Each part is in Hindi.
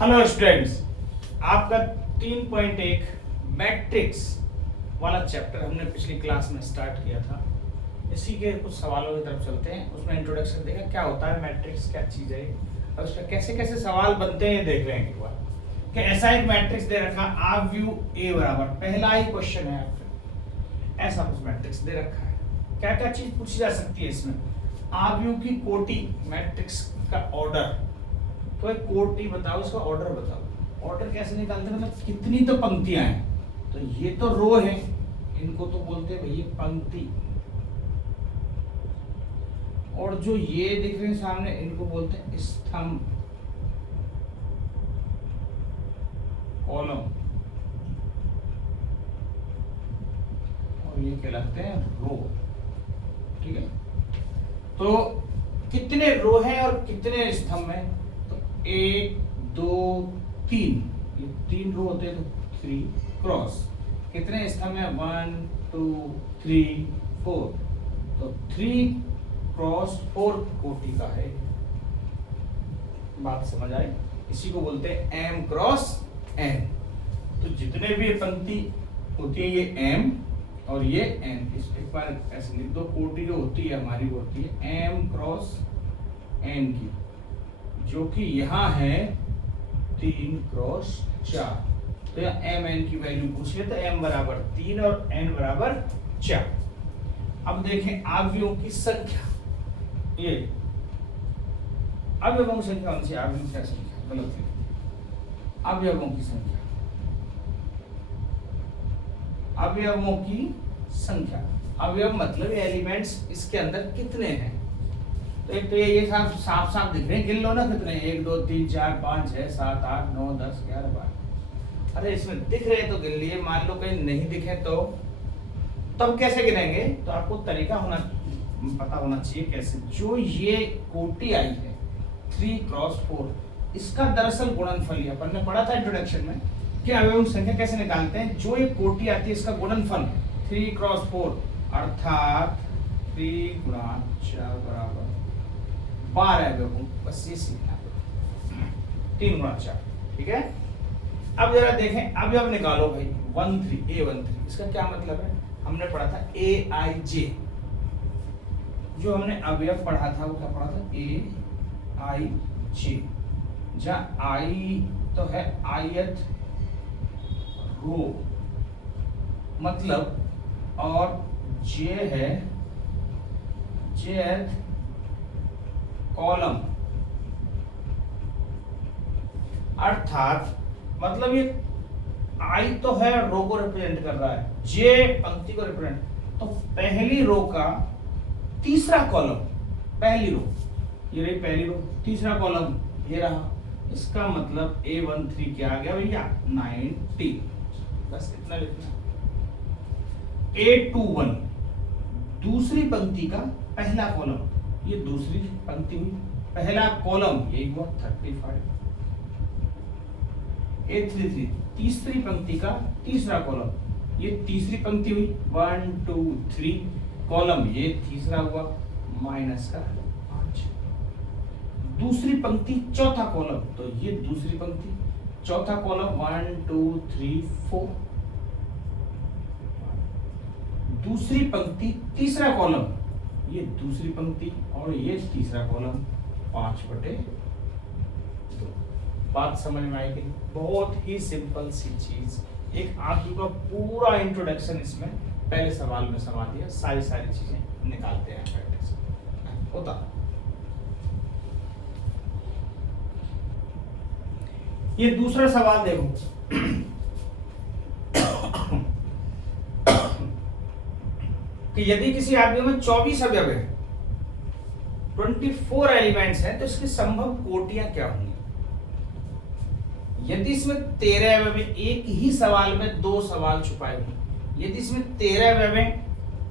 हेलो स्टूडेंट्स, आपका 3.1 मैट्रिक्स वाला चैप्टर हमने पिछली क्लास में स्टार्ट किया था। इसी के कुछ सवालों की तरफ चलते हैं। उसमें इंट्रोडक्शन देखा क्या होता है मैट्रिक्स, क्या चीज़ है और उसमें कैसे कैसे सवाल बनते हैं देख रहे हैं एक बार। कि ऐसा एक मैट्रिक्स दे रखा, आप व्यू ए बराबर, पहला ही क्वेश्चन है आपका। ऐसा कुछ मैट्रिक्स दे रखा है, क्या क्या चीज़ पूछी जा सकती है इसमें। आप व्यू की कोटि, मैट्रिक्स का ऑर्डर, तो एक कोटि बताओ, उसका ऑर्डर बताओ। ऑर्डर कैसे निकालते हैं, मतलब कितनी तो पंक्तियां हैं। तो ये तो रो है, इनको तो बोलते हैं भैया पंक्ति। और जो ये दिख रहे हैं सामने, इनको बोलते हैं स्तंभ, कॉलम। और ये कहलाते हैं रो। ठीक है, तो कितने रो हैं और कितने स्तंभ हैं। 1 2 3, ये 3 रो होते हैं तो 3 क्रॉस। कितने स्तंभ है, 1 2 3 4, तो 3 क्रॉस 4 कोटि का है। बात समझ आई। इसी को बोलते हैं m क्रॉस n। तो जितने भी पंक्ति होती है ये m और ये n, इस एक बार ऐसे लिख दो। कोटि जो होती है हमारी वो होती है m क्रॉस n की, जो कि यहाँ है 3 क्रॉस 4। तो यहाँ एम एन की वैल्यू पूछ ले, तो m बराबर 3 और n बराबर 4। अब देखें अवयवों की संख्या। ये अवयवों की संख्या कौन सी, अवयवों की संख्या गलत है। अवयवों की संख्या, अवयवों की संख्या, अवयव मतलब एलिमेंट्स इसके अंदर कितने हैं। तो एक तो ये साफ साफ साफ दिख रहे हैं, गिन लो ना कितने, 1 2 3 4 5 6 7 8 9 10 11 12। अरे इसमें दिख रहे हैं तो गिन लिए, मान लो कहीं नहीं दिखे तो तब कैसे गिनेंगे। तो आपको तरीका होना पता होना चाहिए कैसे। जो ये कोटि आई है 3 क्रॉस 4, इसका दरअसल गुणनफल ही अपन ने पढ़ा था इंट्रोडक्शन में कि अवयवों की संख्या कैसे निकालते हैं। जो ये कोटि आती है इसका गुणनफल 3 क्रॉस 4 अर्थात 3 गुणा 4 बराबर 12 अवयवों, बस ये सीखना है। 3 गुणा 4, ठीक है। अब जरा देखें, अवयव निकालो भाई। 1 3 A13, इसका क्या मतलब है, हमने पढ़ा था AIJ। जो हमने अवयव पढ़ा था वो क्या पढ़ा था, AIJ। जहाँ I तो है आयत, रो मतलब, और J है jth कॉलम। अर्थात मतलब ये आई तो है रो को रिप्रेजेंट कर रहा है, जे पंक्ति को रिप्रेजेंट, तो पहली रो का तीसरा कॉलम, पहली रो ये रही पहली रो, तीसरा कॉलम ये रहा। इसका मतलब A13 क्या आ गया भैया, 90। बस इतना लिखना। A21 दूसरी पंक्ति का पहला कॉलम, ये दूसरी पंक्ति हुई, पहला कॉलम ये हुआ 35। A33 तीसरी पंक्ति का तीसरा कॉलम, ये तीसरी पंक्ति हुई 1 2 3, कॉलम ये तीसरा हुआ माइनस का 5। दूसरी पंक्ति चौथा कॉलम, तो ये दूसरी पंक्ति चौथा कॉलम 1 2 3 4। दूसरी पंक्ति तीसरा कॉलम, ये दूसरी पंक्ति और ये तीसरा कॉलम 5/2। बात समझ में आई कि बहुत ही सिंपल सी चीज। एक आंसू का पूरा इंट्रोडक्शन इसमें पहले सवाल में समा दिया, सारी चीजें निकालते हैं प्रैक्टिस होता। ये दूसरा सवाल देखो कि यदि किसी अवयव में 24 अवयव है, 24 एलिमेंट्स हैं, तो इसकी संभव कोटियां क्या होंगी। यदि इसमें 13 अवयव है, एक ही सवाल में 2 सवाल छुपाए हुए, यदि इसमें 13 अवयव है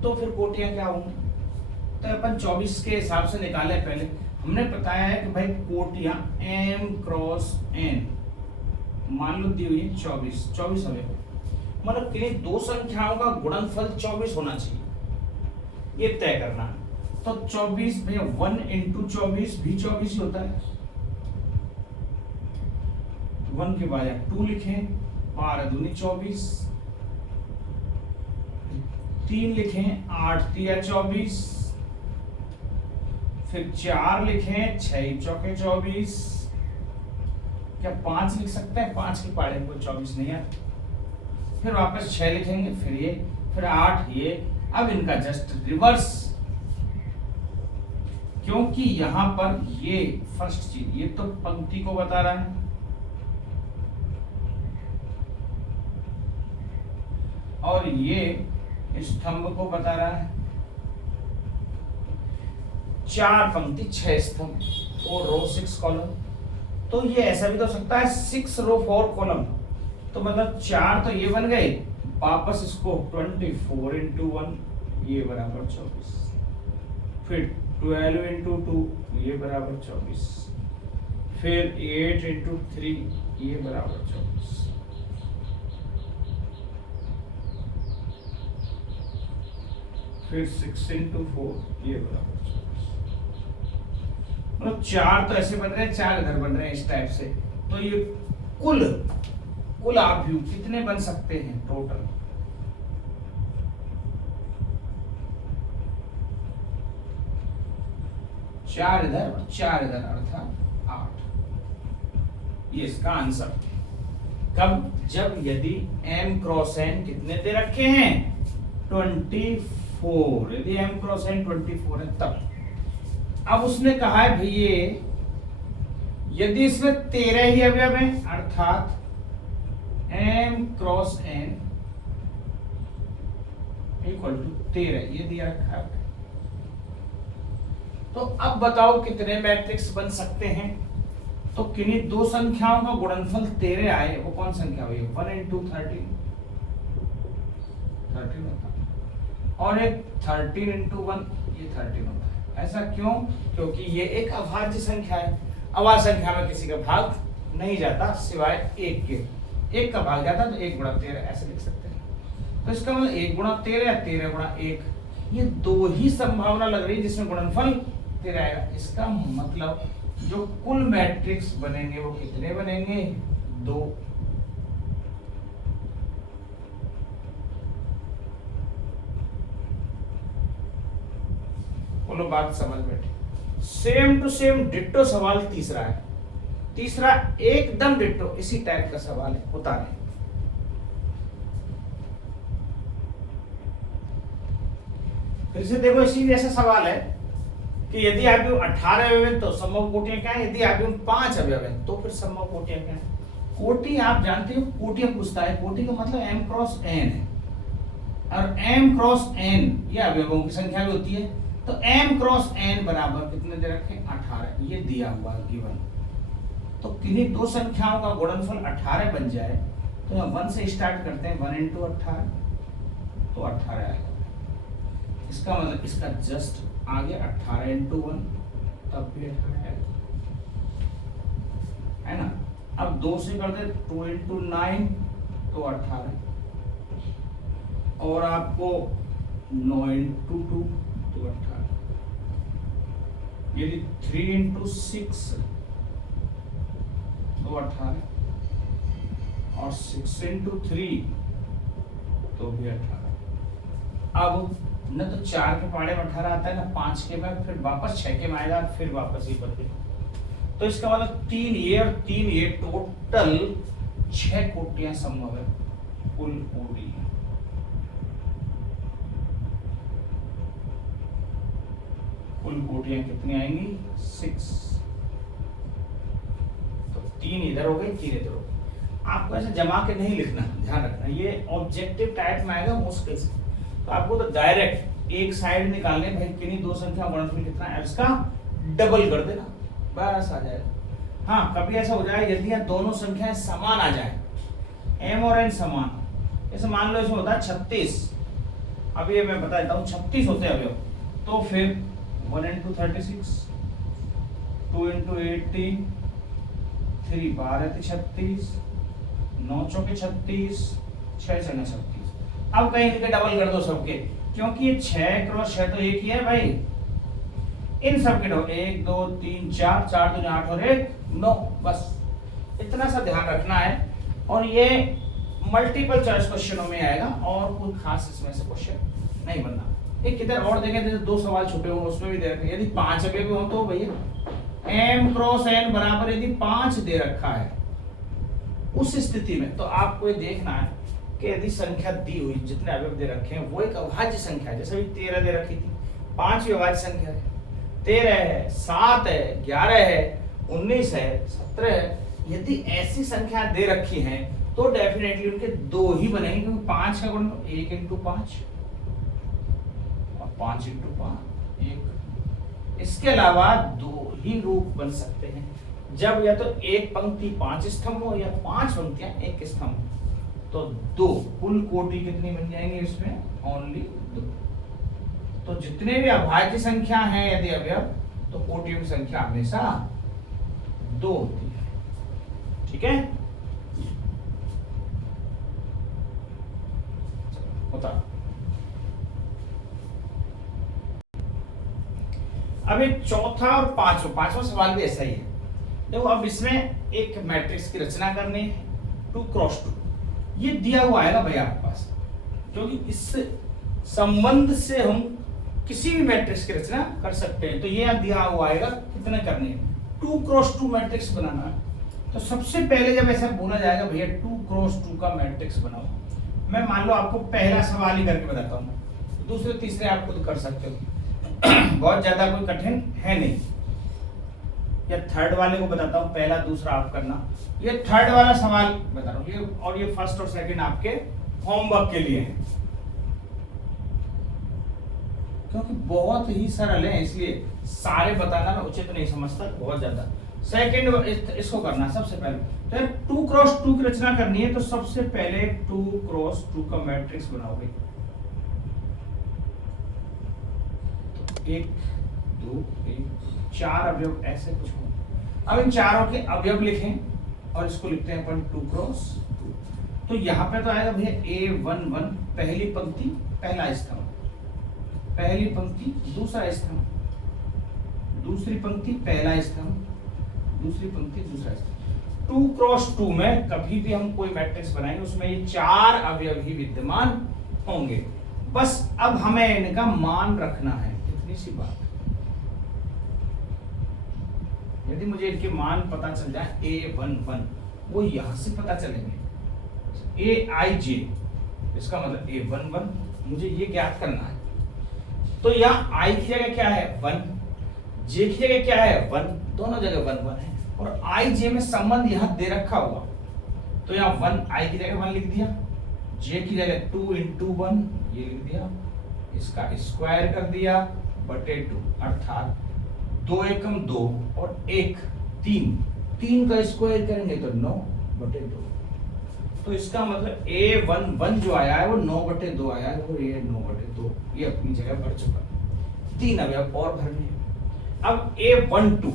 तो फिर कोटियां क्या होंगी। तो अपन 24 के हिसाब से निकाले। पहले हमने बताया है कि भाई कोटियां m क्रॉस n, मान लो दी हुई है 24 अवयव, मतलब किन्हीं 2 संख्याओं का गुणनफल 24 होना चाहिए, ये तय करना है। तो 24 में 1 × 24 भी 24 ही होता है। 1 के बाद 2 लिखें, 12 दूनी 24, 3 लिखें, 8 तिया 24, फिर 4 लिखें, 6 चौके 24, क्या 5 लिख सकते हैं? 5 के पहाड़े को 24 नहीं आता। फिर वापस 6 लिखेंगे, फिर ये, फिर 8 ये। अब इनका जस्ट रिवर्स, क्योंकि यहां पर ये फर्स्ट चीज, ये तो पंक्ति को बता रहा है और ये स्तंभ को बता रहा है। 4 पंक्ति 6 स्तंभ, 4 रो 6 कॉलम। तो ये ऐसा भी तो हो सकता है 6 रो 4 कॉलम, तो मतलब 4 तो ये बन गए, वापस इसको 24 इंटू 1 ये बराबर 24, फिर 12 इंटू 2 ये बराबर 24, फिर 8 इंटू 3 ये बराबर 24, फिर 6 इंटू 4 ये बराबर 24। मतलब 4 तो ऐसे बन रहे हैं, 4 इधर बन रहे हैं इस टाइप से। तो ये कुल आव्यूह कितने बन सकते हैं टोटल? चार इधर और 4 इधर, अर्थात 8। ये इसका आंसर। कब? जब यदि m क्रॉस n कितने दे रखे हैं? 24। यदि m क्रॉस n 24 है तब। अब उसने कहा है भैया यदि इसमें 13 ही अवयव हैं, अर्थात m cross n equal to 13, ये दिया रखा है। तो अब बताओ कितने मैट्रिक्स बन सकते हैं? तो किन्हीं दो संख्याओं का गुणनफल 13 आए, वो कौन संख्या हुई? 1 इंटू 13 होता है, और एक 13 इंटू 1 ये 13 होता है। ऐसा क्यों? क्योंकि ये एक अभाज्य संख्या है। अभाज्य संख्या में किसी का भाग नहीं जाता सिवाय एक के। एक का भाग जाता तो 1 गुणा 13 ऐसे लिख सकते हैं। तो इसका मतलब 1 गुणा 13 या 13 गुणा 1, ये दो ही संभावना लग रही है जिसमें गुणनफल 13 आएगा। इसका मतलब जो कुल मैट्रिक्स बनेंगे वो कितने बनेंगे? 2। बोलो बात समझ बैठे। सेम टू सेम डिट्टो सवाल तीसरा है। तीसरा एकदम डिट्टो इसी टाइप का सवाल है, होता है। फिर से देखो, इसी जैसा सवाल है कि यदि अवयव 18 अवयव है तो समूह कोटियां क्या है? यदि अवयव 5 अवयव है तो फिर समूह कोटियां क्या है? कोटि आप जानते हो, कोटियां पूछता है। कोटि का मतलब m क्रॉस n है, और m क्रॉस n ये अवयवों की संख्या भी होती है। तो m क्रॉस n बराबर कितने दे रखे? 18, ये दिया हुआ गिवन। तो किन्हीं दो संख्याओं का गुणनफल 18 बन जाए तो हम 1 से स्टार्ट करते हैं, 1 इंटू 18 तो 18 आएगा। इसका मतलब इसका जस्ट आगे 18 इंटू 1 तब भी 18 आएगा, है ना। अब 2 से करते 2 इंटू 9 तो 18, और आपको 9 इंटू 2 तो 18। यदि 3 इंटू 6 तो 18, और 6 इंटू 3 तो भी 18। अब न तो 4 के पहाड़े में 18 आता है, ना 5 के में, फिर वापस 6 के में आएगा, फिर वापस ये बदले। तो इसका मतलब 3 ये और 3 ये, टोटल 6 कोटियां संभव है कुल पूरी। कुल कोटियां कितनी आएंगी? 6। तो 3 इधर हो गई, 3 इधर हो गई। आपको ऐसे जमा के नहीं लिखना, ध्यान रखना, ये ऑब्जेक्टिव टाइप में आएगा मुश्किल से। तो आपको तो डायरेक्ट एक साइड निकालने, भाई किन्हीं दो संख्या गुणनफल कितना है, इसका डबल कर देना, बस आ जाएगा। हाँ, कभी ऐसा हो जाए यदि यह दोनों संख्याएं समान आ जाए, m और n समान, जैसे मान लो इसमें होता है 36, अब ये मैं बता देता हूँ 36 होते हैं अवयव, तो फिर 1 इंटू 36, 2 इंटू 18, 3 12 36, 9 चौके 36, 6 छः 36। अब कहीं इनके डबल कर दो सबके, क्योंकि ये 6 क्रॉस 6 तो एक ही है भाई। इन सबके डबल 1 2 3 4, 4 दूनी 8 और 1 9, बस इतना सा ध्यान रखना है। और ये मल्टीपल चॉइस क्वेश्चनों में आएगा और कोई खास इसमें से क्वेश्चन नहीं बनना। एक किधर और देखें, जैसे 2 सवाल छुपे हुए उसमें भी दे रखे, यदि 5 अवयव हो तो भैया m क्रॉस n बराबर यदि 5 दे रखा है, उस स्थिति में तो आपको ये देखना है कि यदि संख्या दी हुई जितने अवयव दे रखे हैं वो एक अभाज्य संख्या है। जैसे भी 13 दे रखी थी, 5 भी अभाज्य संख्या है, 13 है, 7 है, 11 है, 19 है, 17 है। यदि ऐसी संख्या दे रखी हैं तो डेफिनेटली उनके 2 ही बनेंगे, क्योंकि 5 का गुण 1 इंटू 5 और 5 इंटू 5 1। इसके अलावा 2 ही रूप बन सकते हैं, जब या तो एक पंक्ति 5 स्तंभ हो या 5 पंक्तियां 1 स्तंभ, तो 2 कुल कोटि कितनी बन जाएंगे इसमें? ओनली 2। तो जितने भी अभाज्य संख्या हैं यदि अवयव, तो कोटियों की संख्या हमेशा 2 होती है। ठीक है, होता। अब एक चौथा और पांचवा सवाल भी ऐसा ही है। देखो अब इसमें एक मैट्रिक्स की रचना करनी है 2 क्रॉस 2। ये दिया हुआ आएगा भाई आपके पास, क्योंकि इस संबंध से हम किसी भी मैट्रिक्स की रचना कर सकते हैं। तो ये दिया हुआ आएगा कितने करने हैं, 2 क्रॉस 2 मैट्रिक्स बनाना है। तो सबसे पहले जब ऐसा बोला जाएगा भैया 2 क्रॉस 2 का मैट्रिक्स बनाओ, मैं मान लो आपको पहला सवाल ही करके बताता हूँ, दूसरे तीसरे आप खुद कर सकते हो बहुत ज्यादा कोई कठिन है नहीं। या थर्ड वाले को बताता हूँ, पहला दूसरा आप करना। ये थर्ड वाला सवाल बता रहा हूँ, ये और ये फर्स्ट और सेकंड आपके होमवर्क के लिए है, क्योंकि बहुत ही सरल है, इसलिए सारे बताना मैं उचित नहीं समझता बहुत ज्यादा। सेकंड इसको करना सबसे पहले, तो 2 क्रॉस 2 की रचना करनी है। तो सबसे पहले 2 क्रॉस 2 का मैट्रिक्स बनाओगे। 1 2 1 4 अवयव ऐसे कुछ हो। अब इन चारों के अवयव लिखें और इसको लिखते हैं अपन 2 क्रॉस 2। तो यहाँ पे तो आएगा भैया A11 पहली पंक्ति पहला स्तंभ, पहली पंक्ति दूसरा स्तंभ, दूसरी पंक्ति पहला स्तंभ, दूसरी पंक्ति दूसरा स्तंभ। 2 क्रॉस 2 में कभी भी हम कोई मैट्रिक्स बनाएंगे उसमें ये 4 अवयव ही विद्यमान होंगे। बस अब हमें इनका मान रखना है, इतनी सी बात। यदि मुझे इनके मान पता चल जाए A11, वो यहां से पता चलेंगे AIJ, इसका मतलब A11 मुझे ये ज्ञात करना है। तो यहाँ I की जगह क्या है 1, J की जगह क्या है 1, दोनों जगह 1 1 है, और IJ में संबंध यहाँ दे रखा हुआ, तो यहाँ 1 I की जगह 1 लिख दिया, J की जगह 2 इंटू 1 ये लिख दिया, इसका स्क्वायर कर दिया बटे 2, अर्थात 2 एकम 2 और 1 3 का स्क्वायर करेंगे तो 9 बटे 2। तो इसका मतलब A11 जो आया है वो 9 बटे 2 आया है, और ये 9 बटे 2 ये अपनी जगह भर चुका है। 3 अवयव और भरने। अब A12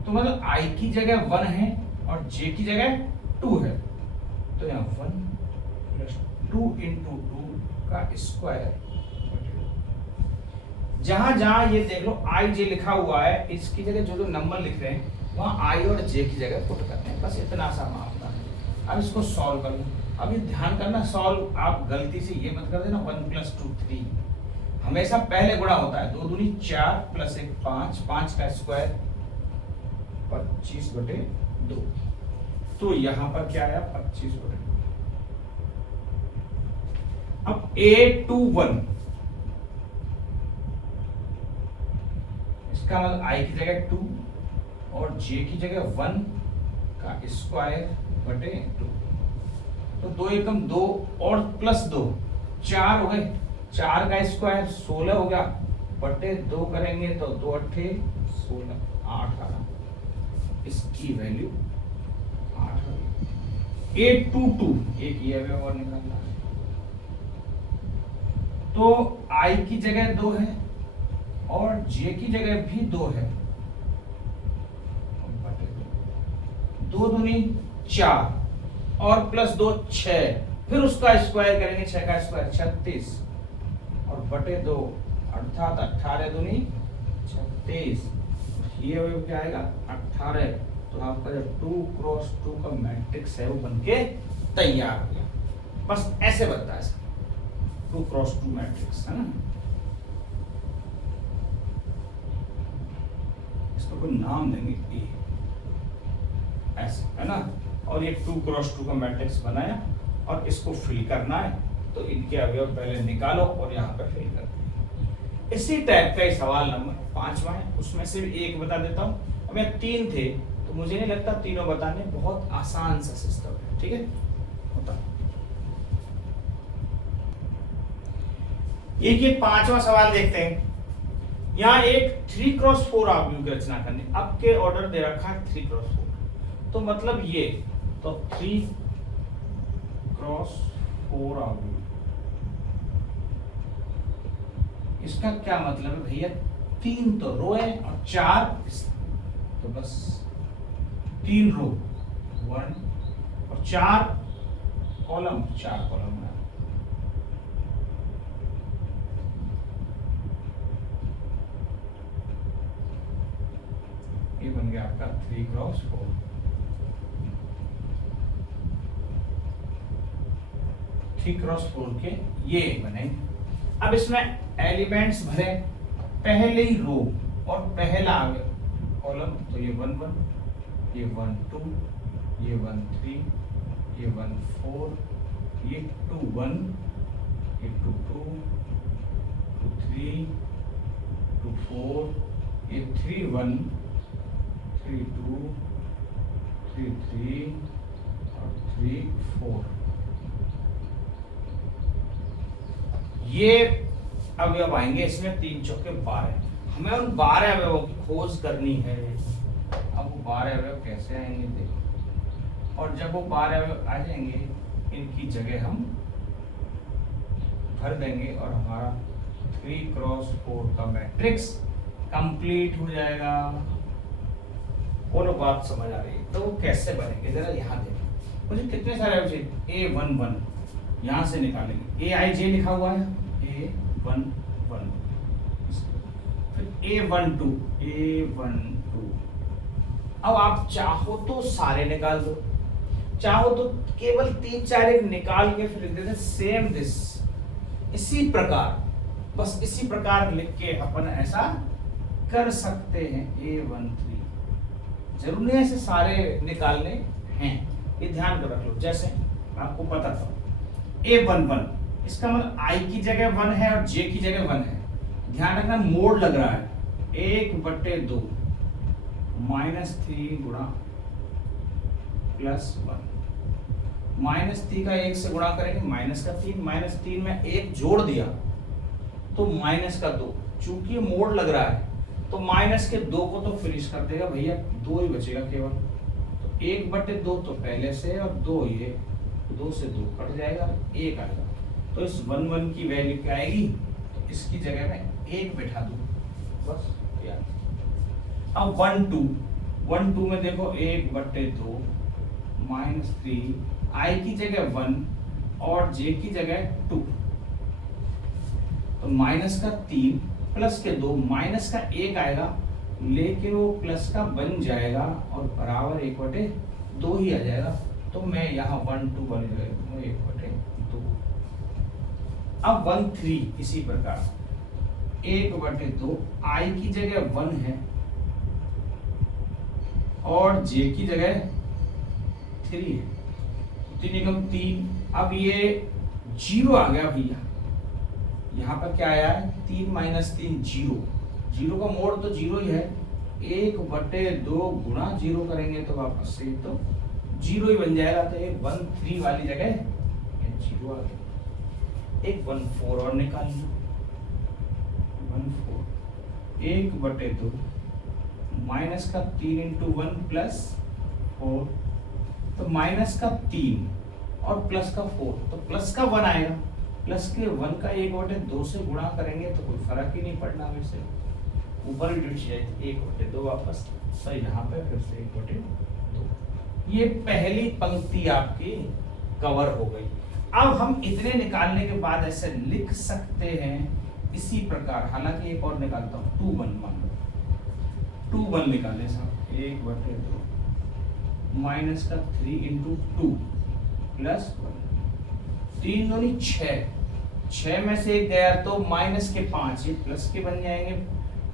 तो मतलब I की जगह 1 है और J की जगह 2 है, तो यहाँ 1 प्लस 2 इंटू 2 का स्क्वायर। जहां जहां ये देख लो IJ लिखा हुआ है, इसकी जगह जो जो नंबर लिख रहे हैं वहां I और J की जगह पुट करते हैं, बस इतना सा मामला है। अब इसको सॉल्व कर लो। अब ये ध्यान करना, सॉल्व आप गलती से ये मत कर देना 1 + 2 3, हमेशा पहले गुणा होता है। 2 दूनी 4 प्लस 1 5, 5 का स्क्वायर 25 बटे 2। तो यहां पर क्या आया 25 बटे 2। अब A21 इसका मतलब I की जगह 2 और J की जगह 1 का स्क्वायर बटे 2। तो 2 एकम 2 और प्लस 2 4 हो गए, 4 का स्क्वायर 16 हो गया, बटे 2 करेंगे तो 2 अट्ठे 16 8 आ रहा, इसकी वैल्यू 8 आ गई। A22 एक ये अवयव और निकालना है, तो I की जगह 2 है और J की जगह भी 2 है, 2 दूनी 4 और प्लस 2 6, फिर उसका स्क्वायर करेंगे, 6 का स्क्वायर 36 और बटे 2 अर्थात 18 दूनी 36। ये अवयव क्या आएगा 18। तो आपका जो 2x2 का मैट्रिक्स है वो बनके तैयार हो गया। बस ऐसे बनता है इसका 2x2 मैट्रिक्स, है ना। इसको कोई नाम देंगे ए, ऐसे, है ना। और ये 2x2 का मैट्रिक्स बनाया और इसको फिल करना है, तो इनके अवयव पहले निकालो और यहाँ पे फिल कर दो। इसी टाइप का सवाल नंबर 5वां है, उसमें से भी एक बता देता हूँ। अब यहाँ 3 थे तो मुझे नहीं लगता तीनों बताने, बहुत आसान सा सिस्टम है, ठीक है। होता ये 5वां सवाल देखते हैं। यहाँ एक 3x4 आव्यूह की रचना करनी। अब के ऑर्डर दे रखा है 3x4, तो मतलब ये तो 3x4 आव्यूह, इसका क्या मतलब है भैया, 3 तो रो है और 4, तो बस 3 रो 1 और 4 कॉलम, 4 कॉलम है। ये बन गया आपका 3x4। 3x4 के ये बनेंगे। अब इसमें एलिमेंट्स भरे, पहले ही रो और पहला कॉलम, तो ये 1 1, ये 1 2, ये 1 3, ये 1 4, ये 2 1, ये 2 2, 2 3, 2 4, ये 3 1, 3 2, 3 3 और 3 4। ये अवयव आएंगे इसमें 3 चौके 12। हमें उन 12 अवयवों की खोज करनी है। अब वो 12 अवयव कैसे आएंगे देखो, और जब वो 12 अवयव आ जाएंगे इनकी जगह हम भर देंगे और हमारा 3x4 का मैट्रिक्स कंप्लीट हो जाएगा। वो बात समझ आ रही है, तो वो कैसे बनेंगे जरा यहाँ देखो। मुझे कितने सारे अवयव चाहिए, A11 यहाँ से निकालेंगे, AIJ लिखा हुआ है, A11, फिर A12। अब आप चाहो तो सारे निकाल दो, चाहो तो केवल 3 4 एक निकाल के फिर लिख देते सेम दिस। इसी प्रकार, बस इसी प्रकार लिख के अपन ऐसा कर सकते हैं। A13 जरूर नहीं ऐसे सारे निकालने हैं, ये ध्यान कर रख लो। जैसे आपको पता था A11, इसका मतलब I की जगह 1 है और J की जगह 1 है। ध्यान रखना मोड लग रहा है 1/2 -3 गुणा +1। -3 का 1 से गुणा करेंगे माइनस का 3, -3 में 1 जोड़ दिया तो -2। चूंकि मोड लग रहा है तो -2 को तो फिनिश कर देगा भैया, 2 ही बचेगा केवल। तो 1/2 तो पहले से और 2 ये 2 से 2 कट जाएगा, 1 आएगा। तो इस 1 1 की वैल्यू क्या आएगी, तो इसकी जगह में 1 बैठा दूं बस यार। अब 1 2 में देखो 1/2 -3, I की जगह 1 और J की जगह 2, तो -3 +2 -1 आएगा, लेकिन वो प्लस का बन जाएगा और बराबर 1/2 ही आ जाएगा। तो मैं यहाँ 1 2 बन जाएगा 1/2। अब 1 3 इसी प्रकार 1/2, I की जगह 1 है और J की जगह 3 है, 3 अब ये 0 आ गया भैया। यहाँ पर क्या आया है 3 - 3 0, 0 का मोड तो 0 ही है। 1/2 गुणा 0 करेंगे तो वापस से तो 0 ही बन जाएगा। तो एक 1 3 वाली जगह 0 आ गया। एक 1 4 और निकाल लो, 1 4 1/2 -3 × 1 +4, तो -3 और +4, तो प्लस का 1 आएगा। प्लस के 1 का 1/2 से गुणा करेंगे तो कोई फर्क ही नहीं पड़ना, वैसे ऊपर ही डिट जाए 1/2 वापस। तो यहाँ पे फिर से 1/2। ये पहली पंक्ति आपकी कवर हो गई। अब हम इतने निकालने के बाद ऐसे लिख सकते हैं इसी प्रकार। हालांकि एक और निकालता हूँ 2 1 1, 2 2 1 निकाले साहब, 1/2 माइनस का 3 इंटू 2 प्लस 1, 3 दूनी 6, 6 में से 1 गया तो माइनस के 5, ये प्लस के बन जाएंगे।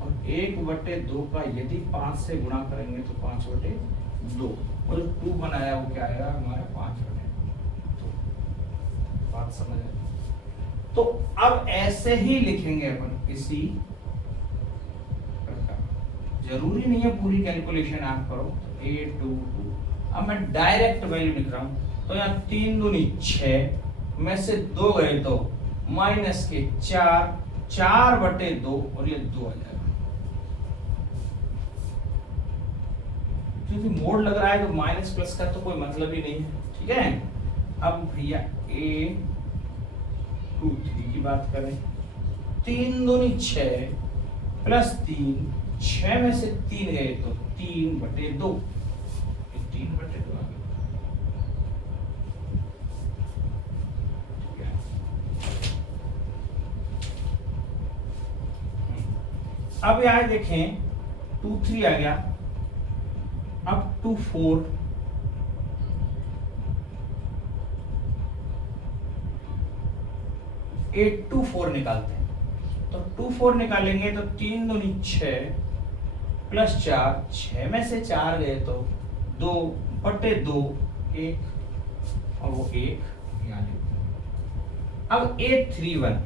और 1/2 का यदि 5 से गुणा करेंगे तो 5/2, और 2 बनाया वो क्या आएगा हमारा 5/2। बात समझ आए? तो अब ऐसे ही लिखेंगे अपन इसी प्रकार, जरूरी नहीं है पूरी कैलकुलेशन आप करो। तो A22, अब मैं डायरेक्ट वैल्यू लिख रहा हूं, तो यहाँ 3 दूनी 6 में से 2 गए तो माइनस के 4, 4/2, और ये 2 आ जाएगा। क्योंकि मोड लग रहा है तो माइनस प्लस का तो कोई मतलब ही नहीं है, ठीक है। अब भैया A23 की बात करें, 3 दूनी 6 प्लस 3, 6 में से 3 गए तो 3/2, 3/2 आ गया। अब यहां देखें 2 3 आ गया, अब 2 4, एट 2 4 निकालते हैं। तो 2 4 निकालेंगे तो 3 दूनी 6 प्लस 4, 6 में से 4 गए तो 2/2, 1, और वो 1 यहाँ लिखते हैं। अब A31,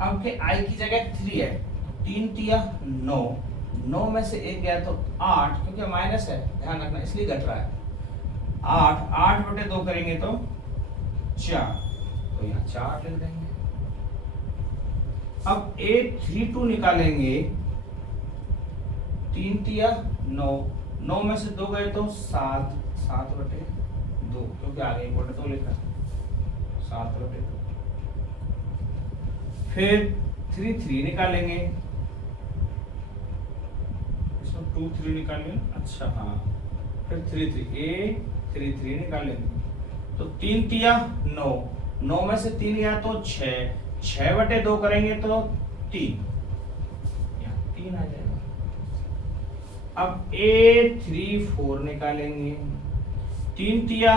अब के I की जगह 3 है, 3 तिया 9, 9 में से 1 गया तो 8, क्योंकि माइनस है ध्यान रखना इसलिए घट रहा है। 8, 8/2 करेंगे तो 4, तो यहाँ 4 लिख देंगे। अब A32 निकालेंगे, 3 तिया 9, 9 में से 2 गए तो 7, 7/2, क्योंकि आगे 1/2 लिखा, 7/2। फिर 3 3 निकालेंगे, इसमें 2 3 निकालेंगे, अच्छा हाँ, फिर 3 3, A33 निकालेंगे, तो 3 तिया 9, 9 में से 3 गया तो 6, 6/2 करेंगे तो 3, यहाँ 3 आ जाएगा। अब A34 निकालेंगे, 3 तिया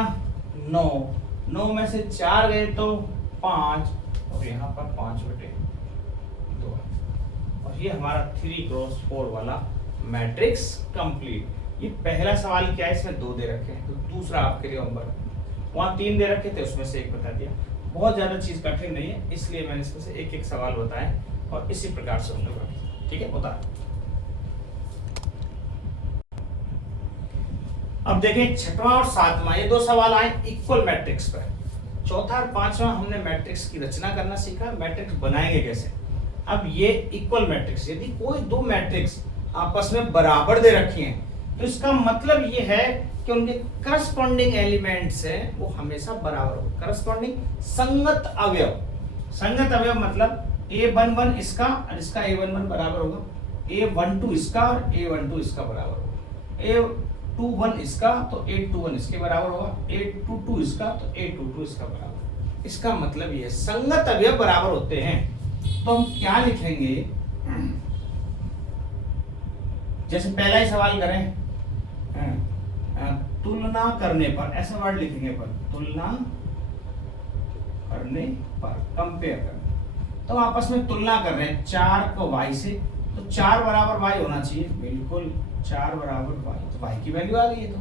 9, 9 में से 4 गए तो 5, और यहाँ पर 5/2, और ये हमारा 3x4 वाला मैट्रिक्स कंप्लीट। ये पहला सवाल क्या है, इसमें 2 दे रखे हैं, तो दूसरा आपके लिए होमवर्क, वहां 3 दे रखे थे उसमें से 1 बता दिया। बहुत ज्यादा चीज कठिन नहीं है, इसलिए मैंने इसमें से एक सवाल बताए, और इसी प्रकार से हम लोग, ठीक है बता। अब देखें 6वां और 7वां, ये 2 सवाल आए इक्वल मैट्रिक्स पर। चौथा और 5वां हमने मैट्रिक्स की रचना करना सीखा, मैट्रिक्स बनाएंगे कैसे। अब ये इक्वल मैट्रिक्स, यदि कोई 2 मैट्रिक्स आपस में बराबर दे रखी हैं तो इसका मतलब ये है कि उनके करस्पॉन्डिंग एलिमेंट्स हैं वो हमेशा बराबर हो। करस्पॉन्डिंग संगत अवयव, संगत अवयव मतलब A11 इसका और इसका A11 बराबर होगा, A12 इसका और A12 इसका बराबर होगा, A21 इसका तो A21 इसके बराबर होगा, A22 इसका तो A22 इसका बराबर। इसका मतलब ये संगत अवयव बराबर होते हैं। तो हम क्या लिखेंगे, जैसे पहला ही सवाल करें, तुलना करने पर, ऐसा वर्ड लिखेंगे पर, तुलना करने पर, कंपेयर करने, तो आपस में तुलना कर रहे हैं 4 को y से, तो 4 बराबर y होना चाहिए, बिल्कुल 4 बराबर y, तो y की वैल्यू आ गई है। तो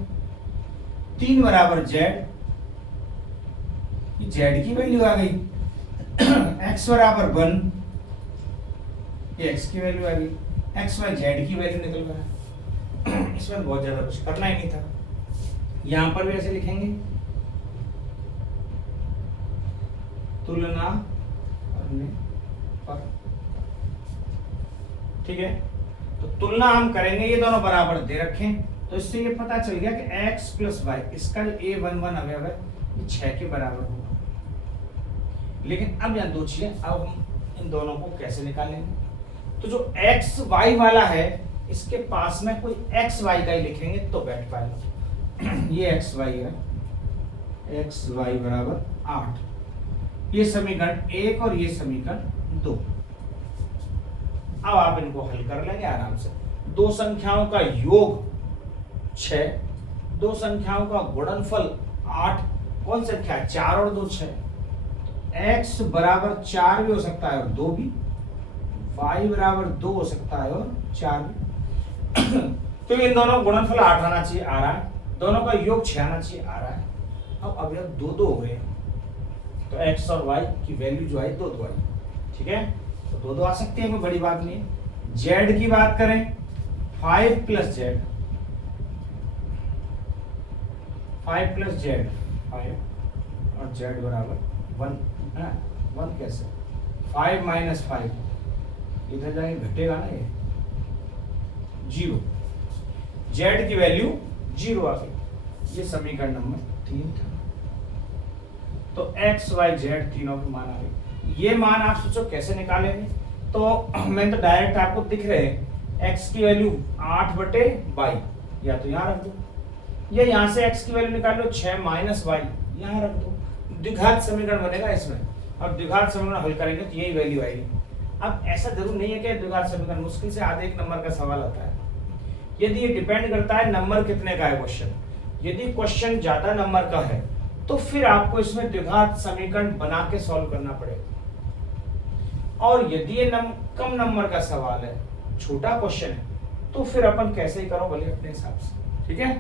3 बराबर z, z की वैल्यू आ गई, x बराबर 1, ये x की वैल्यू आ गई, x y z की वैल्यू निकल गया। इसमें बहुत ज्यादा कुछ करना ही नहीं था। यहां पर भी ऐसे लिखेंगे, तुलना करने पर, ठीक है। तो तुलना हम करेंगे, ये दोनों बराबर दे रखें, तो इससे ये पता चल गया कि x प्लस वाई, इसका जो A11 अवयव है ये 6 के बराबर होगा। लेकिन अब यहाँ 2 चीजें, अब हम इन दोनों को कैसे निकालेंगे। तो जो x y वाला है इसके पास में कोई x y का ही लिखेंगे तो बैठ पाएगा। ये x y है, x y बराबर 8, ये समीकरण 1 और ये समीकरण 2। अब आप इनको हल कर लेंगे आराम से। दो संख्याओं का योग 6, दो संख्याओं का गुणनफल 8, कौन संख्या है 4 और 2 6। x बराबर 4 भी हो सकता है और 2 भी, y बराबर 2 हो सकता है और 4 भी। तो इन दोनों का गुणनफल 8 आना चाहिए, आ रहा है, दोनों का योग 6 आना चाहिए, आ रहा है। अब अवयव 2 हो गए, तो x और y की वैल्यू जो है 2 आई, ठीक है, तो 2 आ सकती है, कोई बड़ी बात नहीं है। z की बात करें 5 प्लस z, 5 प्लस z 5 और z बराबर 1 कैसे, 5 माइनस 5 इधर जाएंगे घटेगा ना, ये 0, z की वैल्यू 0 आ गई। ये समीकरण नंबर 3 था। तो x y z तीनों के मान आ गए। ये मान आप सोचो कैसे निकालेंगे, तो मैं तो डायरेक्ट आपको दिख रहे हैं, x की वैल्यू 8/y, या तो यहाँ रख दो, या यहाँ से x की वैल्यू निकाल लो 6 माइनस y, यहाँ रख दो, द्विघात समीकरण बनेगा इसमें। अब द्विघात समीकरण हल करेंगे तो यही वैल्यू आएगी। अब ऐसा जरूर नहीं है कि द्विघात समीकरण मुश्किल से आधे एक नंबर का सवाल आता है, यदि ये डिपेंड करता है नंबर कितने का है क्वेश्चन। यदि क्वेश्चन ज्यादा नंबर का है तो फिर आपको इसमें द्विघात समीकरण बना के सॉल्व करना पड़ेगा, और यदि ये कम नंबर का सवाल है, छोटा क्वेश्चन है, तो फिर अपन कैसे ही करो भले अपने हिसाब से, ठीक है।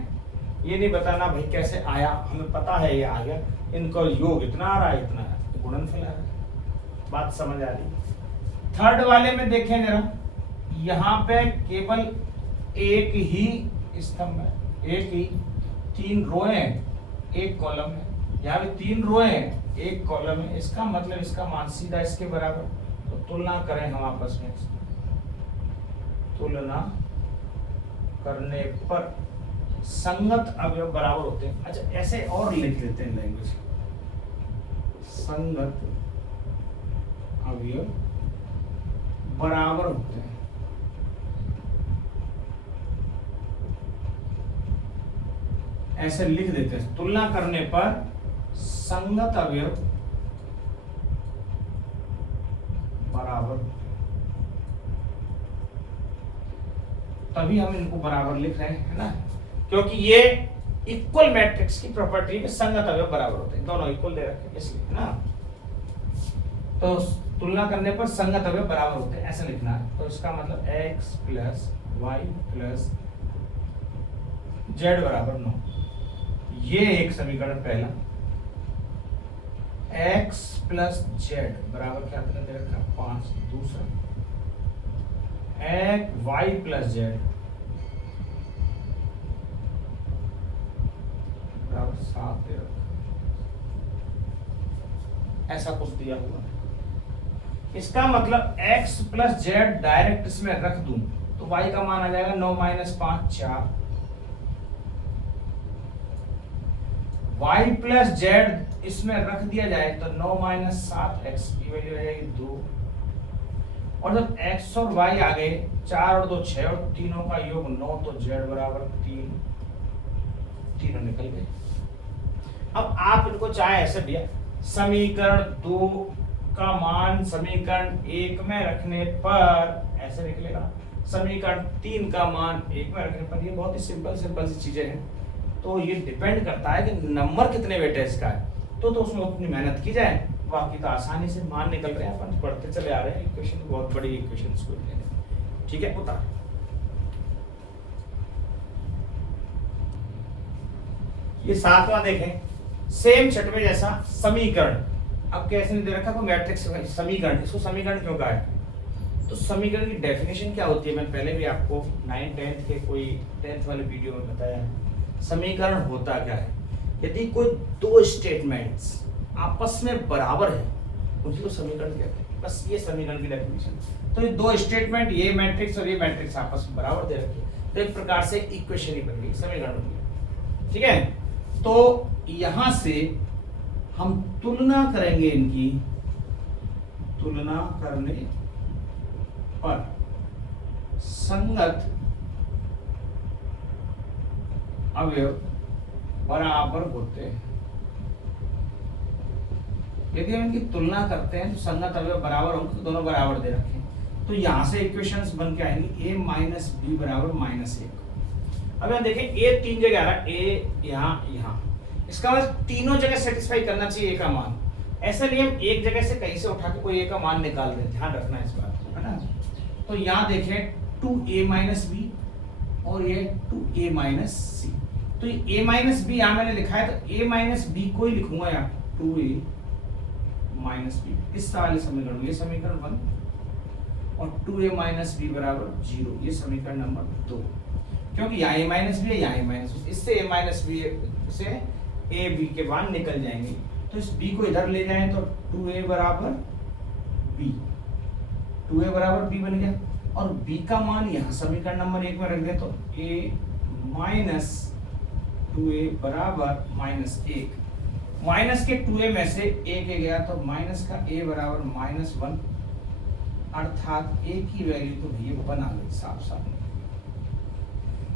ये नहीं बताना भाई कैसे आया, हमें पता है ये आ गया, इनका योग इतना आ रहा है, इतना है, तो गुणनफल आ रहा है। बात समझ आ रही है। थर्ड वाले में देखें जरा, यहाँ पे केवल एक ही स्तंभ है, एक ही 3 रोएं हैं, एक कॉलम है, यहाँ भी 3 रोएं हैं, एक कॉलम है, इसका मतलब इसका मान सीधा इसके बराबर। तो तुलना करें हम आपस में, तुलना करने पर संगत अवयव बराबर होते हैं। अच्छा ऐसे और लिख लेते हैं लैंग्वेज, संगत अवयव बराबर होते हैं। ऐसे लिख देते हैं, तुलना करने पर संगत अवयव बराबर, तभी हम इनको बराबर लिख रहे हैं, है ना, क्योंकि ये इक्वल मैट्रिक्स की प्रॉपर्टी में संगत अवयव बराबर होते हैं, दोनों इक्वल दे रखे हैं इसलिए, है ना। तो तुलना करने पर संगत अवयव बराबर होते हैं, ऐसा लिखना है। तो इसका मतलब x plus y plus z बराबर 9, ये एक समीकरण पहला। x प्लस जेड बराबर क्या दे रखा 5, दूसरा y प्लस जेड बराबर 7 दे रखा, ऐसा कुछ दिया हुआ है। इसका मतलब x प्लस जेड डायरेक्ट इसमें रख दूं तो y का मान आ जाएगा 9 माइनस 5 4, y प्लस जेड इसमें रख दिया जाए तो 9 माइनस 7 x की वैल्यू आ जाएगी 2, और जब x और y आ गए 4 और 2 6 और तीनों का योग 9, तो z बराबर 3, तीनों निकल गए। अब आप इनको चाहे ऐसे दिया, समीकरण 2 का मान समीकरण 1 में रखने पर ऐसे निकलेगा, समीकरण 3 का मान 1 में रखने पर, ये बहुत ही सिंपल सी चीजें हैं। तो ये डिपेंड करता है कि नंबर कितने वेटेज का है, तो उसमें उतनी मेहनत की जाए, बाकी तो आसानी से मान निकल रहे हैं, अपन पढ़ते चले आ रहे हैं। इक्वेशन बहुत बड़ी इक्वेशन को लेने, ठीक है। उतार ये 7वां देखें, सेम छठवें जैसा समीकरण, अब कैसे नहीं दे रखा तो मैट्रिक्स समीकरण, इसको समीकरण क्यों कहा है, तो समीकरण की डेफिनेशन क्या होती है, मैंने पहले भी आपको 9th 10th के कोई 10th वाले वीडियो में बताया है। समीकरण होता क्या है, यदि कोई दो स्टेटमेंट्स आपस में बराबर है उसी को समीकरण कहते हैं, बस ये समीकरण की डेफिनेशन। तो ये दो स्टेटमेंट, ये मैट्रिक्स और ये मैट्रिक्स आपस में बराबर दे रखे, तो एक प्रकार से इक्वेशन ही बन गई, समीकरण बन गया, ठीक है। तो यहां से हम तुलना करेंगे, इनकी तुलना करने पर संगत अवयव बराबर होते हैं। यदि हम इनकी तुलना करते हैं तो संगत अवयव बराबर होंगे, तो दोनों बराबर दे रखे हैं। तो यहाँ से इक्वेशंस बन के आएंगी a माइनस बी बराबर -1। अब यहाँ देखें a 3 जगह आ रहा है, a यहाँ, इसका मतलब तीनों जगह सेटिस्फाई करना चाहिए a का मान। ऐसा नहीं हम एक जगह से कहीं से उठा के कोई a का मान निकाल दें, ध्यान रखना इस बात को, है ना। तो यहाँ देखें 2a माइनस बी और ये 2a माइनस सी। तो ये a माइनस बी यहाँ मैंने लिखा है, तो a माइनस बी को ही लिखूंगा यहाँ 2a माइनस बी, इस वाले समीकरण, ये समीकरण 1 और 2a माइनस बी बराबर 0, ये समीकरण नंबर 2। क्योंकि यहाँ a माइनस बी है, यहाँ a माइनस बी, इससे a माइनस बी से a b के मान निकल जाएंगे। तो इस b को इधर ले जाएं तो 2a बराबर b, 2a बराबर b बन गया। और b का मान यहाँ समीकरण नंबर 1 में रख दें तो a माइनस 2a बराबर -1। माइनस के 2a में से a के गया तो माइनस का a बराबर -1, अर्थात a की वैल्यू तो भैया 1 आ गई साफ साफ।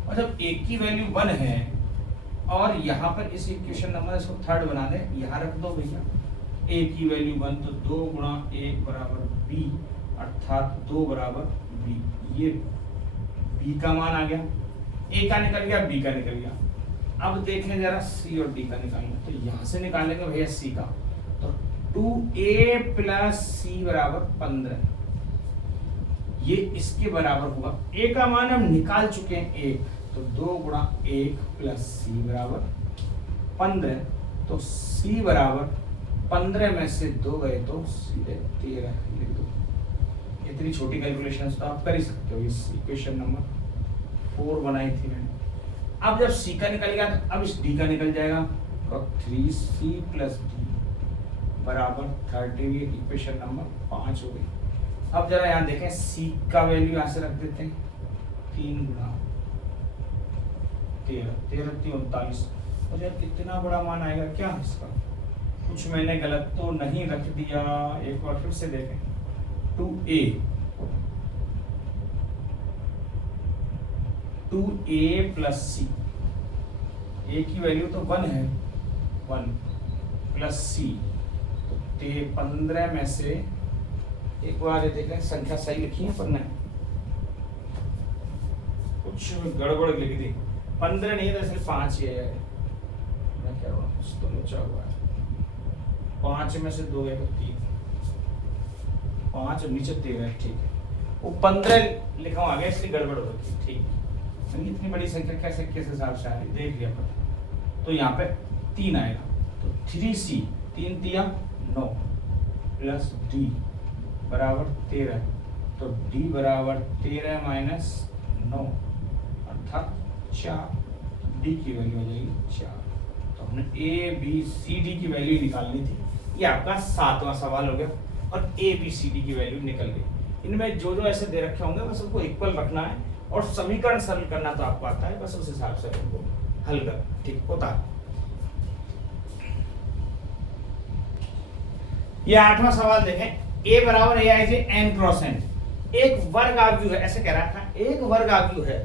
और जब a की वैल्यू 1 है और यहाँ पर इस इक्वेशन नंबर इसको थर्ड बना दें, यहाँ रख दो भैया a की वैल्यू 1, तो 2 गुणा 1 बराबर b, अर्थात 2 बराबर b। ये b का मान आ गया, a का निकल गया, b का निकल गया। अब देखें जरा c और d का निकालना, तो यहाँ से निकालेंगे भैया c का, तो 2a प्लस c बराबर 15, ये इसके बराबर होगा। a का मान हम निकाल चुके हैं 1, तो 2 गुणा 1 प्लस c बराबर 15, तो c बराबर 15 में से 2 गए तो सीधे 13 लिख दो। इतनी छोटी कैलकुलेशन तो आप कर ही सकते हो। इस इक्वेशन नंबर 4 बनाई थी मैंने। अब जब c का निकल गया तो अब इस d का निकल जाएगा, तो 3c प्लस d बराबर 30, इक्वेशन नंबर 5 हो गई। अब जरा यहाँ देखें c का वैल्यू यहाँ से रख देते हैं, 3 गुणा 13, 13 39। और यार कितना बड़ा मान आएगा क्या इसका, कुछ मैंने गलत तो नहीं रख दिया, एक बार फिर से देखें। 2a प्लस c, a की वैल्यू तो 1 है, 1 प्लस c, तो 15 में से एक बार ये देखें संख्या सही लिखी है पर नहीं, कुछ गड़बड़ लिख दी, 15 नहीं दरअसल 5 ही है, मैं क्या रहा कुछ तो नीचा हुआ है। 5 में से 2 गए तो 3, 5 और नीचे 13, ठीक है। वो 15 लिखा हुआ आगे इसलिए गड़बड़ हो गई, ठीक है। इतनी बड़ी संख्या कैसे किस हिसाब से आ रही देख लिया पता। तो यहाँ पे 3 आएगा, तो 3c, 3 तिया 9 प्लस d बराबर 13, तो d बराबर 13 माइनस 9 अर्थात 4, d की वैल्यू हो जाएगी 4। तो हमने a b c d की वैल्यू निकालनी थी, ये आपका 7वां सवाल हो गया और a b c d की वैल्यू निकल गई। इनमें जो जो ऐसे दे रखे होंगे बस उनको इक्वल रखना है और समीकरण सरल करना तो आपको आता है, बस उस हिसाब से उनको हल कर, ठीक होता है। ये 8वां सवाल देखें, a बराबर a I J n cross n, एक वर्ग आव्यूह है, ऐसे कह रहा था एक वर्ग आव्यूह है।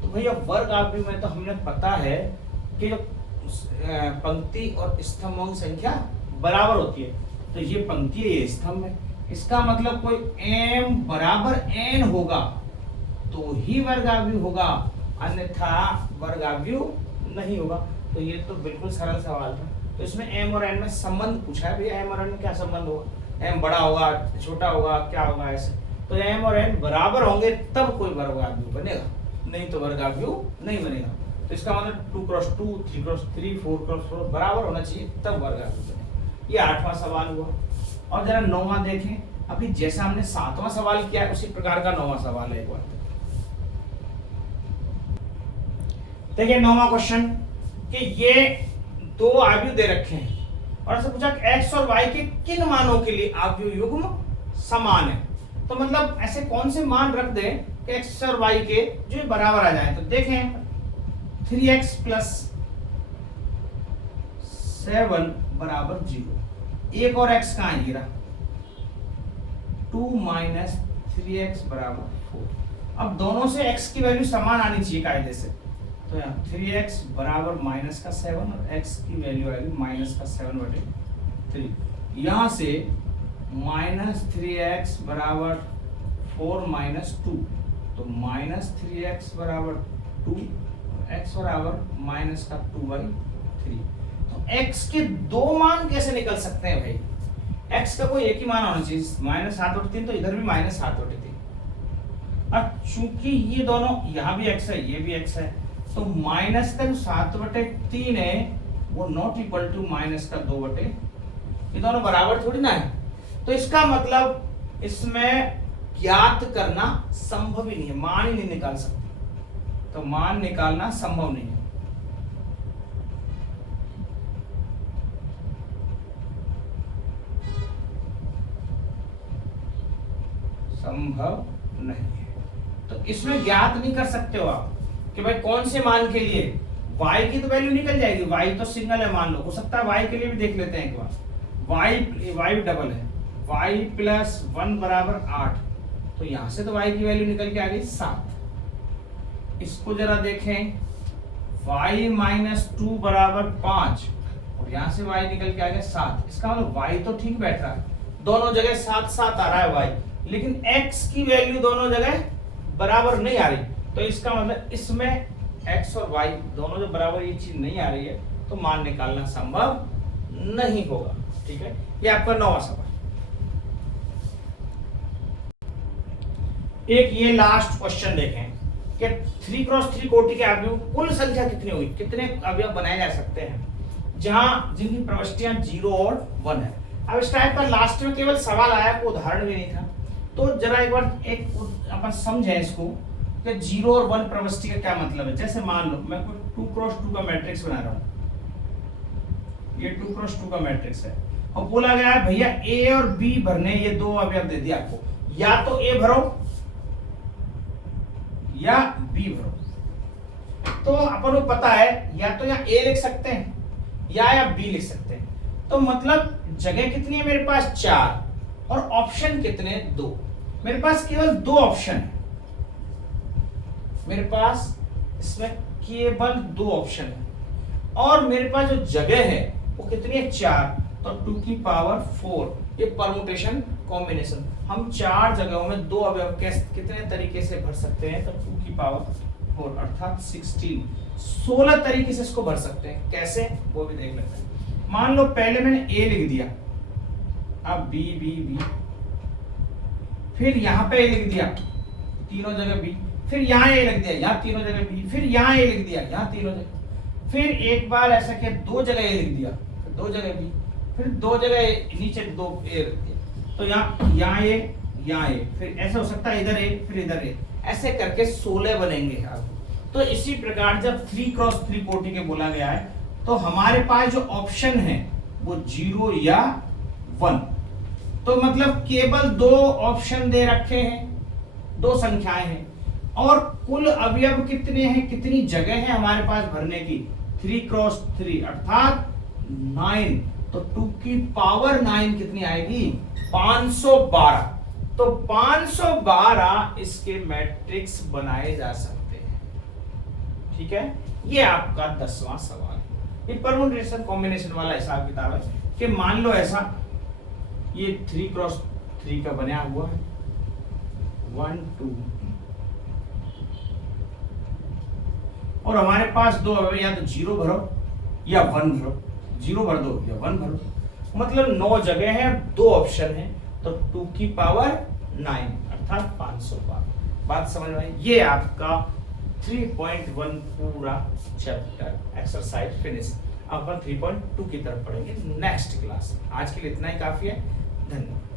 तो भैया वर्ग आव्यूह में तो हमने पता है कि जो पंक्ति और स्तंभों की संख्या बराबर होती है, तो ये पंक्ति है, ये स्तंभ है, इसका मतलब कोई m बराबर n होगा तो ही वर्ग आव्यूह होगा, अन्यथा वर्ग आव्यूह नहीं होगा। तो ये तो बिल्कुल सरल सवाल था। तो इसमें m और n में संबंध पूछा है, भैया m और n में क्या संबंध होगा, m बड़ा होगा छोटा होगा क्या होगा ऐसे। तो m और n बराबर होंगे तब कोई वर्ग आव्यूह बनेगा, नहीं तो वर्ग आव्यूह नहीं बनेगा। तो इसका मतलब 2 क्रॉस 2, 3 क्रॉस 3, 4 क्रॉस 4 बराबर होना चाहिए तब वर्ग आव्यूह बनेगा। ये 8वां सवाल हुआ। और जरा 9वां देखें, अभी जैसा हमने 7वां सवाल किया है उसी प्रकार का 9वां सवाल है। एक बार देखिए 9वां क्वेश्चन कि ये 2 आव्यूह दे रखे हैं और ऐसे पूछा x और y के किन मानों के लिए आव्यूह युग्म समान है। तो मतलब ऐसे कौन से मान रख दें कि x और y के जो बराबर आ जाए। तो देखें 3x प्लस 7 बराबर 0, एक और x कहाँ है, 2 माइनस 3x बराबर 4। अब दोनों से x की वैल्यू समान आनी चाहिए कायदे से। तो यहाँ 3x बराबर -7 और x की वैल्यू आएगी -7/3। यहाँ से -3x बराबर 4 माइनस 2, तो माइनस 3x बराबर 2, x बराबर माइनस का 2/3। तो x के दो मान कैसे निकल सकते हैं भाई? x का कोई एक ही मान होना चाहिए, -7/3, तो इधर भी -7/3। अब चूंकि ये दोनों, यहाँ भी x है ये भी x है, तो माइनस का जो 7/3 है वो नॉट इक्वल टू माइनस का 2/, ये दोनों बराबर थोड़ी ना है। तो इसका मतलब इसमें ज्ञात करना संभव ही नहीं है, मान ही नहीं निकाल सकते, तो मान निकालना संभव नहीं है। संभव नहीं है, तो इसमें ज्ञात नहीं कर सकते हो आप कि भाई कौन से मान के लिए y की तो वैल्यू निकल जाएगी, y तो सिंगल है मान लो, हो सकता है y के लिए भी देख लेते हैं एक बार। y डबल है, y प्लस 1 बराबर 8, तो यहां से तो y की वैल्यू निकल के आ गई 7। इसको जरा देखें, y माइनस 2 बराबर 5, और यहां से y निकल के आ गया 7। इसका मतलब y तो ठीक बैठ रहा है, दोनों जगह 7-7 आ रहा है y, लेकिन x की वैल्यू दोनों जगह बराबर नहीं आ रही। तो इसका मतलब इसमें x और y दोनों जब बराबर ये चीज नहीं आ रही है, तो मान निकालना संभव नहीं होगा। ठीक है, ये आपका 9वां सवाल। एक ये लास्ट क्वेश्चन देखें कि 3x3 कोटि के अवयव कुल संख्या कितनी हुई, कितने अवयव बनाए जा सकते हैं जहां जिनकी प्रविष्टियां 0 और 1 है। अब इस टाइप का लास्ट में केवल सवाल आया, कोई उदाहरण भी नहीं था, तो जरा एक बार एक अपन समझें इसको कि 0 और 1 प्रविष्टि का क्या मतलब है। जैसे मान लो मैं कोई 2x2 का मैट्रिक्स बना रहा हूं, ये 2x2 का मैट्रिक्स है, और बोला गया है भैया A और B भरने, ये दो अवयव दे दिया आपको, या तो A भरो या B भरो। तो अपन को पता है या तो यहाँ A लिख सकते हैं या B लिख सकते हैं, तो मतलब जगह कितनी है मेरे पास 4, और ऑप्शन कितने 2। मेरे पास केवल 2 ऑप्शन है, मेरे पास इसमें केवल 2 ऑप्शन है, और मेरे पास जो जगह है वो कितनी है 4, तो 2 की पावर 4। ये परमुटेशन कॉम्बिनेशन, हम 4 जगहों में 2 अवयव कितने तरीके से भर सकते हैं, तो 2 की पावर 4 अर्थात 16 तरीके से इसको भर सकते हैं। कैसे वो भी देख लेते हैं। मान लो पहले मैंने A लिख दिया, अब B B B, फिर यहाँ पे A लिख दिया, तीनों जगह B, फिर यहाँ A लिख दिया, यहाँ तीनों जगह B, फिर यहाँ A लिख दिया, यहाँ तीनों जगह, फिर एक बार ऐसा किया 2 जगह A लिख दिया, फिर 2 जगह B, फिर 2 जगह नीचे 2 A रख दिया, तो यहाँ A, यहाँ A, फिर ऐसा हो सकता है इधर A, फिर इधर A, ऐसे करके 16 बनेंगे आप। तो इसी प्रकार जब 3x3 कोटि के बोला गया है, तो हमारे पास जो ऑप्शन है वो 0 या 1, तो मतलब केवल 2 ऑप्शन दे रखे हैं, 2 संख्याएं हैं, और कुल अवयव कितने हैं, कितनी जगह है हमारे पास भरने की 3x3 अर्थात 9, तो 2 की पावर 9 कितनी आएगी 512। तो 512 इसके मैट्रिक्स बनाए जा सकते हैं। ठीक है, ये आपका 10वां सवाल है। ये परमुटेशन कॉम्बिनेशन वाला हिसाब किताब है कि मान लो ऐसा ये 3x3 का बना हुआ है 1 2, और हमारे पास 2 अवयव, या तो 0 भरो या 1 भरो, 0 भर दो या 1 भरो, मतलब 9 जगह है, 2 ऑप्शन है, तो 2 की पावर 9 अर्थात 512। बात समझ में आई? ये आपका 3.1 पूरा चैप्टर एक्सरसाइज फिनिश। अब अपन 3.2 की तरफ पढ़ेंगे नेक्स्ट क्लास। आज के लिए इतना ही काफी है, धन्यवाद।